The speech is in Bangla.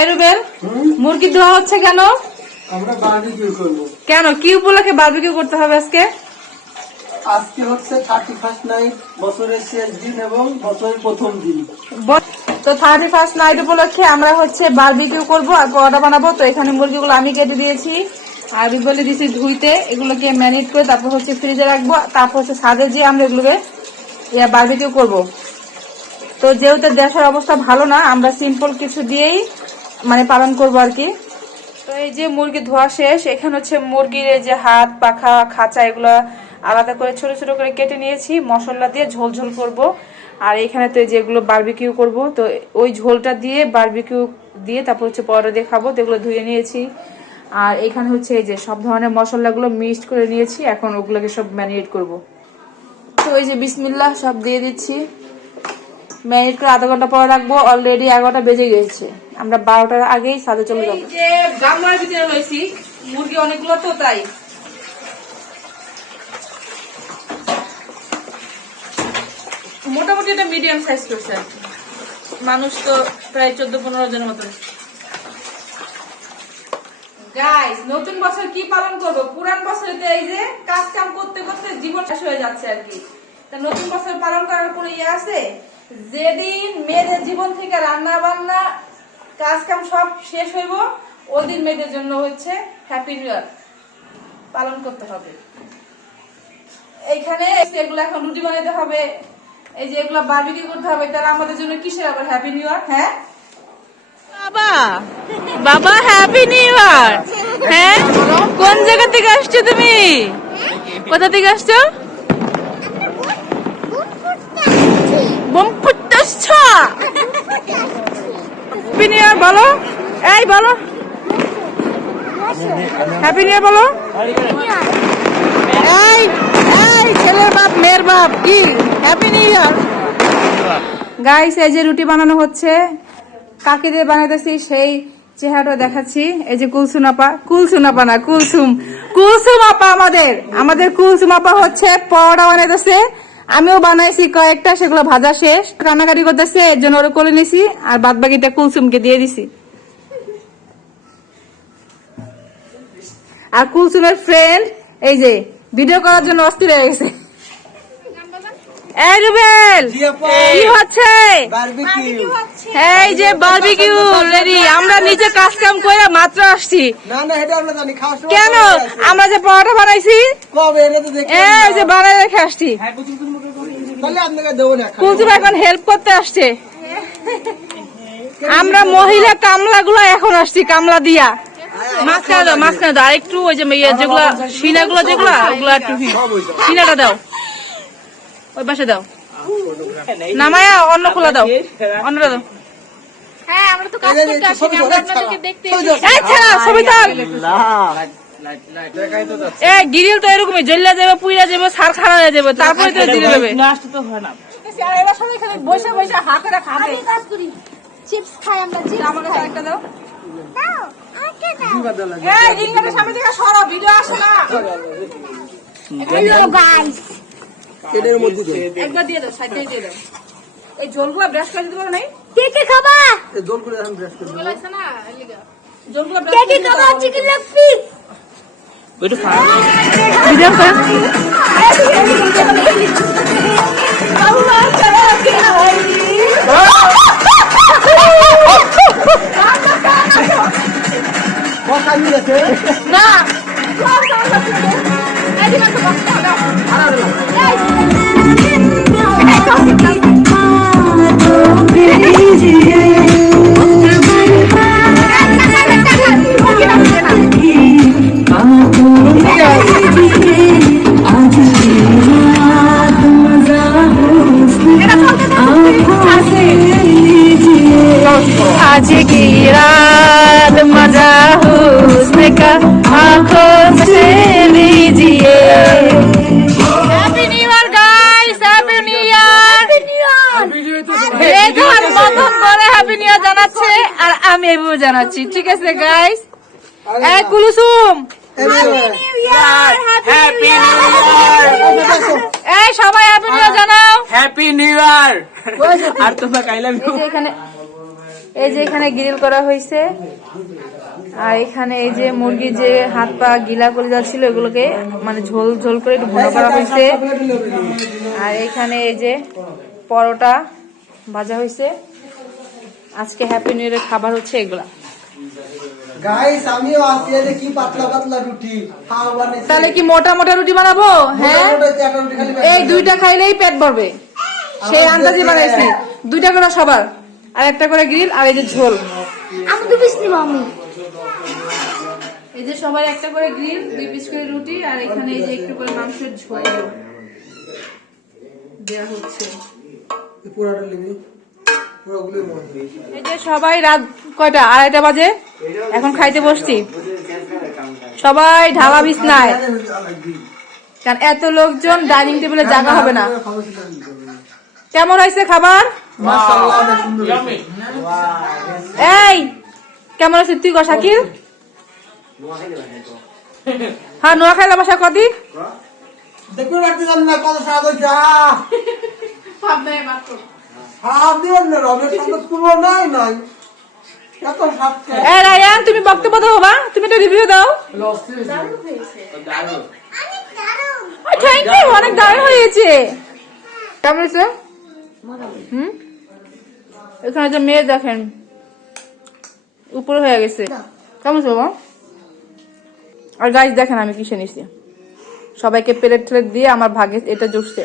এরুবেল মুরগি ধোয়া হচ্ছে কেন? আমরা বারবিকিউ করব। কেন, কি উপলক্ষে বারবিকিউ করতে হবে আজকে? আজকে হচ্ছে 31st নাইট, বছরের শেষ দিন এবং বছরের প্রথম দিন। তো 31st নাইট উপলক্ষে আমরা হচ্ছে বারবিকিউ করব আর পরোটা বানাবো। তো এখানে মুরগিগুলো আমি কেটে দিয়েছি আর বলে দিয়েছি ধুইতে, এগুলোকে ম্যারিনেট করে তারপর হচ্ছে ফ্রিজে রাখবো। তারপর হচ্ছে ছাদে যেয়ে আমরা এগুলোকে বারবিকিউ করব। তো যেহেতু দেশের অবস্থা ভালো না, আমরা সিম্পল কিছু দিয়েই মানে পালন করবো আর কি। তো এই যে মুরগি ধোয়া শেষ। এখানে হচ্ছে মুরগির এই যে হাত, পাখা, খাঁচা এগুলো আলাদা করে ছোট ছোট করে কেটে নিয়েছি, মশলা দিয়ে ঝোল ঝোল করব। আর এখানে তো যেগুলো বারবিকিউ করব, তো ওই ঝোলটা দিয়ে বারবিকিউ দিয়ে তারপর হচ্ছে পরোটা দিয়ে খাবো। তো এগুলো ধুয়ে নিয়েছি। আর এখানে হচ্ছে এই যে সব ধরনের মশলাগুলো মিক্সড করে নিয়েছি, এখন ওগুলোকে সব ম্যারিনেট করব। তো এই যে বিসমিল্লাহ সব দিয়ে দিচ্ছি, ম্যারিনেট করে আধা ঘন্টা পরে রাখবো। অলরেডি 11টা বেজে গেছে, আমরা 12টার আগেই ছাদে চলে যাবো। যে গামলার ভিতরে রয়েছি, মুরগি অনেকগুলো তো তাই মোটামুটি এটা মিডিয়াম সাইজ করছে আর কি। মানুষ তো প্রায় 14-15 জনের মতো। গাইস, নতুন বছর কি পালন করব? পুরান বছরে তো এই যে কাজ কাম করতে করতে জীবন শেষ হয়ে যাচ্ছে আর কি। তা নতুন বছর পালন করার কোনো ইয়ে আছে? যেদিন মেয়েদের জীবন থেকে রান্না বান্না কাজ কাম সব শেষ হইব, ওই দিন মেয়েদের জন্য হচ্ছে হ্যাপি নিউ ইয়ার পালন করতে হবে। এইখানে এগুলো এখন রুটি বানাইতে হবে, এই যে এগুলো বারবিকিউ করতে হবে। তারা আমাদের জন্য কিসের আবার হ্যাপি নিউ ইয়ার? হ্যাঁ বাবা, বাবা হ্যাপি নিউ ইয়ার। হ্যাঁ, কোন জায়গা থেকে আসছো তুমি? কোথা থেকে আসছো? হ্যাপি নিউ ইয়ার বলো, এই বলো হ্যাপি নিউ ইয়ার বলো। এই এই ছেলের বাপ মেয়ের বাপ কি হ্যাপি নিউ ইয়ার। গাইস, এই যে রুটি বানানো হচ্ছে, কাকিদের বানাইতেছি, সেই চেহারাটা দেখাচ্ছি। এই যে কুলসুম আপা, কুলসুম আপা না কুলসুম, কুলসুম আপা আমাদের কুলসুম আপা হচ্ছে পরোটা বানাইতেছে। আমিও বানাইছি কয়েকটা, সেগুলো ভাজা শেষ, রান্নাকারি করতেছে, এর জন্য ওরা করে নিছি আর বাদ বাকিটা কুলসুমকে দিয়ে দিছি। আর কুলসুমের ফ্রেন্ড এই যে ভিডিও করার জন্য অস্থির হয়ে গেছে। এই রুবেল কি হচ্ছে? এই যে বারবিকিউ রেডি। আমরা নিচে কাজ কাম করে মাত্র আসছি। কেন? আমরা যে পরোটা বানাইছি এই যে বানাই রেখে আসছি। কুলসুম এখন হেল্প করতে আসছে। আমরা মহিলা কামলা গুলো এখন আসছি, কামলা দিয়া মাঝখানে দাও, মাঝখানে দাও আরেকটু। ওই যে যেগুলা সিনাগুলো যেগুলো ওগুলা একটু সিনাটা দাও, ওই পাশে দাও, নামায়া অন্য খোলা দাও, অন্যটা দাও। হ্যাঁ, আমরা তো কাজ করতে আসি, আমরা আপনাদেরকে দেখতে এসেছি। আচ্ছা সবিতা, এই গিরিল তো এরকমই জ্বললা যাবে, পুইরা যাবে, সার খাড়া হয়ে যাবে, তারপরে তো দিলে যাবে। না আসতে তো হয় না। আর এবার সবাই খালি বসে বসে হাতে খাবে। আমি কাজ করি, চিপস খাই আমরা, চিপস আমাকে একটা দাও। দাও, আকে দাও। এই রিংয়ের সামনে থেকে সরো, ভিডিও আসে না। হ্যালো গাইস, এটার মধ্যে দাও, একবার দিয়ে দাও, সাইডে দিয়ে দাও। এই জলগুলো ব্রাশ করে দিতে পারো নাই? কে কে খাবা? এই জলগুলো এখন ব্রাশ করে দাও। বলাইছ না এলিগা জলগুলো ব্রাশ কে কে খাবা? চিকেন লেগ পিস ওইটা খা ভিডিও কর। আল্লাহ তাআলা কি হয় বসা নিয়েছে না এই দিকে বসা দাও। आज की रात मजा हुस्न का आंखों से लीजिए। Happy new year guys, happy new year. রেখার মতন করে হ্যাপি নিউ ইয়ার জানাচ্ছে আর আমি এইভাবে জানাচ্ছি, ঠিক আছে গাইস? এই কুলসুম হ্যাপি নিউ ইয়ার, এই সবাই হ্যাপি নিউ ইয়ার জানাও। Happy new year. আর তোমরা কাইলা এখানে এই যে এখানে গ্রিল করা হয়েছে, আর এখানে এই যে মুরগির যে হাত পা গিলা করে যাচ্ছিল এগুলোকে মানে ঝোল ঝোল করে একটু ভুনা করা হয়েছে। আর এখানে এই যে পরোটা ভাজা হয়েছে। আজকে হ্যাপি নিউ ইয়ারের খাবার হচ্ছে এগুলা। গাইস আমিও আজকে এই যে কি পাতলা পাতলা রুটি খাওয়া বানাইছি। তাহলে কি মোটা মোটা রুটি বানাবো? হ্যাঁ, এই দুইটা খাইলেই পেট ভরবে, সেই আন্দাজে বানাইছি। দুইটা করে সবার, আর একটা করে গ্রিল, আর এই যে ঝোল। আমি তো পিস নিব আমি। এই যে সবার একটা করে গ্রিল, 2 পিস করে রুটি, আর এখানে এই যে একটু করে মাংসের ঝোল দেয়া হচ্ছে। পুরাটা লিবি পুরোগুলো মন। এই যে সবাই রাত কয়টা? 2:30 বাজে, এখন খাইতে বসছি। সবাই ঢালা বিছনায়, কারণ এত লোকজন ডাইনিং টেবিলে জায়গা হবে না। কেমন হয়েছে খাবার? মাশাআল্লাহ অনেক সুন্দর। এই কেমন আছে তুই গো শাকিল? হ্যাঁ, নোয়াখালী বাসা কদি দেখুন রাখতে জান না কত স্বাদ হইছে। হাত দিবেন না রবে সঙ্গে পুরো নাই নাই এত স্বাদ। এই রায়ান, তুমি বক্তব্য দাও বাবা, তুমি একটা রিভিউ দাও। থ্যাংক ইউ, অনেক দারুণ হয়েছে। কেমন হয়েছে? এখানে যে মেয়ে দেখেন উপরে হয়ে গেছে। কেমন হয়েছে বাবা? আর গাইস দেখেন আমি কিসে নিছি, সবাইকে প্লেট দিয়ে আমার ভাগে এটা জুটছে।